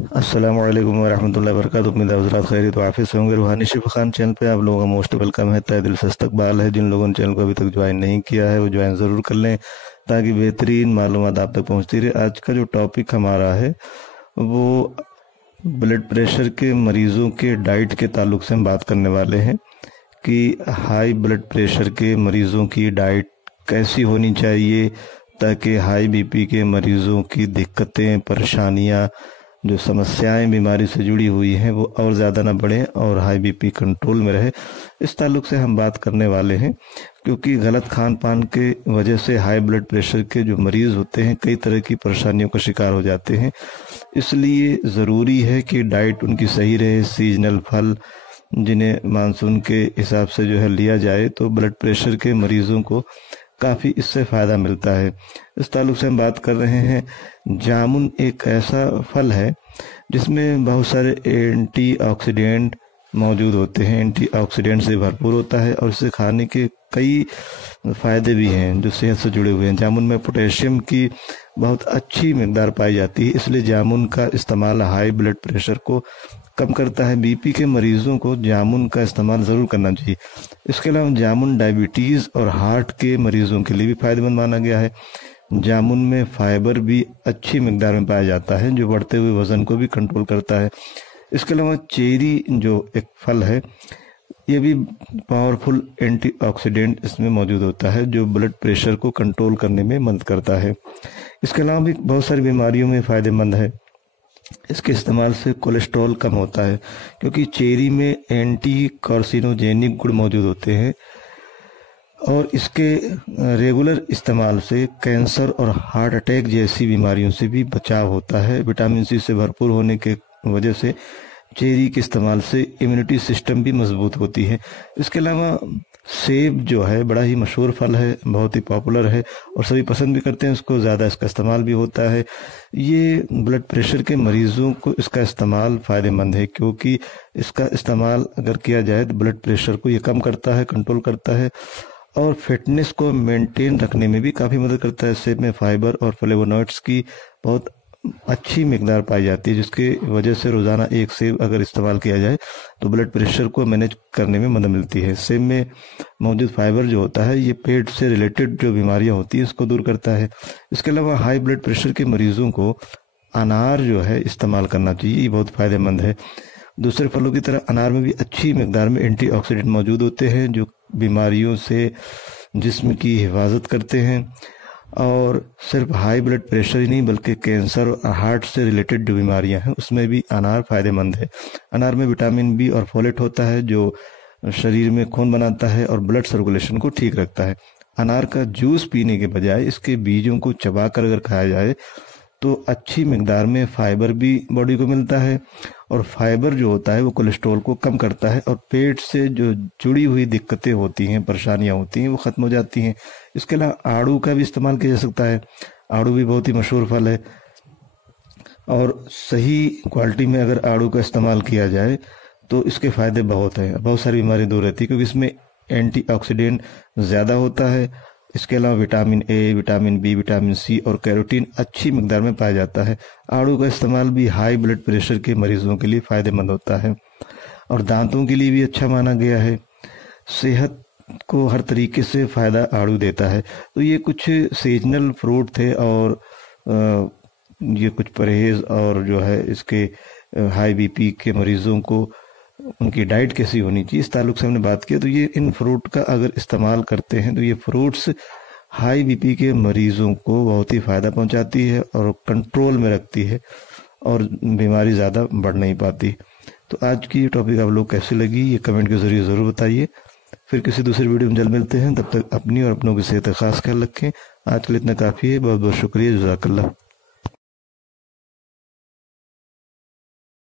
अस्सलामु अलैकुम वरहमतुल्लाहि वबरकातुहू। उम्मीद है हज़रात खैरियत व आफियत से होंगे। रूहानी शिफा खान चैनल पे आप लोगों का मोस्ट वेलकम है। तहे दिल से इस्तकबाल है। जिन लोगों ने चैनल को अभी तक ज्वाइन नहीं किया है वो ज्वाइन ज़रूर कर लें ताकि बेहतरीन मालूमात आप तक पहुंचती रहे। आज का जो टॉपिक हमारा है वो ब्लड प्रेशर के मरीज़ों के डाइट के ताल्लुक से हम बात करने वाले हैं कि हाई ब्लड प्रेशर के मरीज़ों की डाइट कैसी होनी चाहिए ताकि हाई बीपी के मरीज़ों की दिक्कतें, परेशानियां, जो समस्याएं बीमारी से जुड़ी हुई हैं वो और ज़्यादा ना बढ़ें और हाई बीपी कंट्रोल में रहे। इस ताल्लुक से हम बात करने वाले हैं क्योंकि गलत खान पान के वजह से हाई ब्लड प्रेशर के जो मरीज़ होते हैं कई तरह की परेशानियों का शिकार हो जाते हैं। इसलिए ज़रूरी है कि डाइट उनकी सही रहे। सीजनल फल जिन्हें मानसून के हिसाब से जो है लिया जाए तो ब्लड प्रेशर के मरीज़ों को काफ़ी इससे फ़ायदा मिलता है। इस ताल्लुक से हम बात कर रहे हैं। जामुन एक ऐसा फल है जिसमें बहुत सारे एंटीऑक्सीडेंट मौजूद होते हैं। एंटीऑक्सीडेंट से भरपूर होता है और इसे खाने के कई फ़ायदे भी हैं जो सेहत से जुड़े हुए हैं। जामुन में पोटेशियम की बहुत अच्छी मिकदार पाई जाती है, इसलिए जामुन का इस्तेमाल हाई ब्लड प्रेशर को कम करता है। बीपी के मरीजों को जामुन का इस्तेमाल ज़रूर करना चाहिए। इसके अलावा जामुन डायबिटीज़ और हार्ट के मरीजों के लिए भी फ़ायदेमंद माना गया है। जामुन में फाइबर भी अच्छी मिकदार में पाया जाता है जो बढ़ते हुए वज़न को भी कंट्रोल करता है। इसके अलावा चेरी जो एक फल है ये भी पावरफुल एंटीऑक्सीडेंट इसमें मौजूद होता है जो ब्लड प्रेशर को कंट्रोल करने में मदद करता है। इसके अलावा भी बहुत सारी बीमारियों में फ़ायदेमंद है। इसके इस्तेमाल से कोलेस्ट्रॉल कम होता है क्योंकि चेरी में एंटी कार्सिनोजेनिक गुण मौजूद होते हैं और इसके रेगुलर इस्तेमाल से कैंसर और हार्ट अटैक जैसी बीमारियों से भी बचाव होता है। विटामिन सी से भरपूर होने के वजह से चेरी के इस्तेमाल से इम्यूनिटी सिस्टम भी मजबूत होती है। इसके अलावा सेब जो है बड़ा ही मशहूर फल है, बहुत ही पॉपुलर है और सभी पसंद भी करते हैं उसको, ज़्यादा इसका इस्तेमाल भी होता है। ये ब्लड प्रेशर के मरीज़ों को इसका इस्तेमाल फ़ायदेमंद है क्योंकि इसका इस्तेमाल अगर किया जाए तो ब्लड प्रेशर को ये कम करता है, कंट्रोल करता है और फिटनेस को मेंटेन रखने में भी काफ़ी मदद करता है। सेब में फाइबर और फ्लेवोनॉइड्स की बहुत अच्छी मिकदार पाई जाती है जिसकी वजह से रोज़ाना एक सेब अगर इस्तेमाल किया जाए तो ब्लड प्रेशर को मैनेज करने में मदद मिलती है। सेब में मौजूद फाइबर जो होता है ये पेट से रिलेटेड जो बीमारियां होती हैं इसको दूर करता है। इसके अलावा हाई ब्लड प्रेशर के मरीजों को अनार जो है इस्तेमाल करना चाहिए, ये बहुत फ़ायदेमंद है। दूसरे फलों की तरह अनार में भी अच्छी मिकदार में एंटीऑक्सीडेंट मौजूद होते हैं जो बीमारियों से जिस्म की हिफाजत करते हैं और सिर्फ हाई ब्लड प्रेशर ही नहीं बल्कि कैंसर और हार्ट से रिलेटेड जो बीमारियां हैं उसमें भी अनार फ़ायदेमंद है। अनार में विटामिन बी और फोलेट होता है जो शरीर में खून बनाता है और ब्लड सर्कुलेशन को ठीक रखता है। अनार का जूस पीने के बजाय इसके बीजों को चबाकर अगर खाया जाए तो अच्छी मिकदार में फाइबर भी बॉडी को मिलता है और फाइबर जो होता है वो कोलेस्ट्रॉल को कम करता है और पेट से जो जुड़ी हुई दिक्कतें होती हैं, परेशानियां होती हैं वो ख़त्म हो जाती हैं। इसके अलावा आड़ू का भी इस्तेमाल किया जा सकता है। आड़ू भी बहुत ही मशहूर फल है और सही क्वालिटी में अगर आड़ू का इस्तेमाल किया जाए तो इसके फ़ायदे बहुत हैं, बहुत सारी बीमारी दूर रहती है क्योंकि इसमें एंटीऑक्सीडेंट ज़्यादा होता है। इसके अलावा vitamin A, vitamin B, vitamin C और कैरोटीन अच्छी मिकदार में पाया जाता है। आड़ू का इस्तेमाल भी हाई ब्लड प्रेशर के मरीजों के लिए फ़ायदेमंद होता है और दांतों के लिए भी अच्छा माना गया है। सेहत को हर तरीके से फ़ायदा आड़ू देता है। तो ये कुछ सीजनल फ्रूट थे और ये कुछ परहेज़ और जो है इसके हाई बीपी के मरीज़ों को उनकी डाइट कैसी होनी चाहिए इस ताल्लुक से हमने बात की। तो ये इन फ्रूट का अगर इस्तेमाल करते हैं तो ये फ्रूट्स हाई बीपी के मरीज़ों को बहुत ही फ़ायदा पहुंचाती है और कंट्रोल में रखती है और बीमारी ज़्यादा बढ़ नहीं पाती। तो आज की टॉपिक आप लोग कैसी लगी ये कमेंट के ज़रिए ज़रूर बताइए। फिर किसी दूसरी वीडियो में जल्द मिलते हैं, तब तक अपनी और अपनों की सेहत का खास ख्याल रखें। आज के लिए इतना काफ़ी है। बहुत बहुत शुक्रिया। जज़ाकल्लाह।